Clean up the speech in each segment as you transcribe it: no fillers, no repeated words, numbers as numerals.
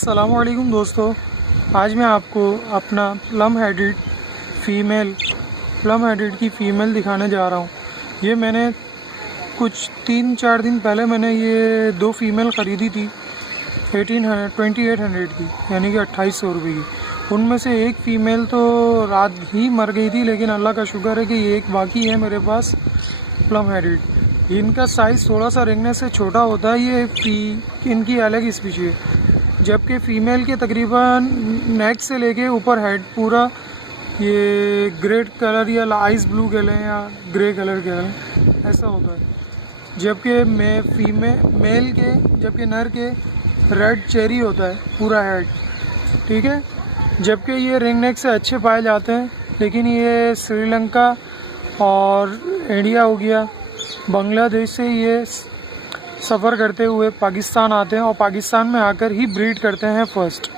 अस्सलामुअलैकुम दोस्तों, आज मैं आपको अपना प्लम हेडेड की फ़ीमेल दिखाने जा रहा हूँ। ये मैंने कुछ 3-4 दिन पहले मैंने ये 2 फ़ीमेल ख़रीदी थी 2800 की, यानी कि 2800 रुपये की। उनमें से एक फ़ीमेल तो रात ही मर गई थी, लेकिन अल्लाह का शुक्र है कि ये एक बाकी है मेरे पास प्लम हेडेड। इनका साइज़ थोड़ा सा रिंगनेस से छोटा होता है। ये इनकी अलग स्पीशी है, जबकि फ़ीमेल के तकरीबन नेक से लेके ऊपर हेड पूरा ये ग्रे कलर या आइस ब्लू कह लें या ग्रे कलर कह लें, ऐसा होता है। जबकि जबकि नर के रेड चेरी होता है पूरा हेड, ठीक है। जबकि ये रिंग नेक से अच्छे पाए जाते हैं, लेकिन ये श्रीलंका और इंडिया हो गया, बांग्लादेश से ये सफ़र करते हुए पाकिस्तान आते हैं और पाकिस्तान में आकर ही ब्रीड करते हैं फर्स्ट,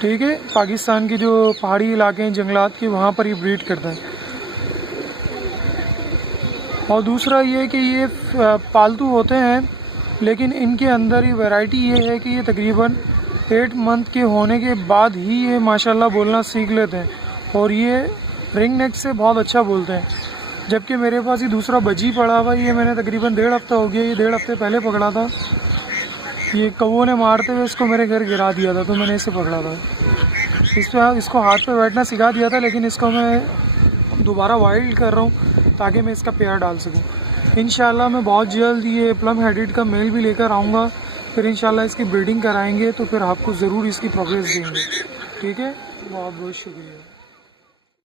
ठीक है। पाकिस्तान की जो पहाड़ी इलाके हैं, जंगलात के, वहाँ पर ही ब्रीड करते हैं। और दूसरा ये कि ये पालतू होते हैं, लेकिन इनके अंदर ही वैरायटी ये है कि ये तकरीबन 8 मंथ के होने के बाद ही ये माशाल्लाह बोलना सीख लेते हैं और ये रिंग नेक से बहुत अच्छा बोलते हैं। जबकि मेरे पास ये दूसरा बजी पड़ा हुआ, ये मैंने तकरीबन 1.5 हफ्ता हो गया, ये 1.5 हफ्ते पहले पकड़ा था। ये कौवों ने मारते हुए इसको मेरे घर गिरा दिया था, तो मैंने इसे पकड़ा था। इसको हाथ पे बैठना सिखा दिया था, लेकिन इसको मैं दोबारा वाइल्ड कर रहा हूँ ताकि मैं इसका पेयर डाल सकूँ। इंशाल्लाह मैं बहुत जल्द ये प्लम हेडेड का मेल भी लेकर आऊँगा, फिर इंशाल्लाह इसकी ब्रीडिंग कराएंगे, तो फिर आपको ज़रूर इसकी प्रोग्रेस देंगे, ठीक है। बहुत बहुत शुक्रिया।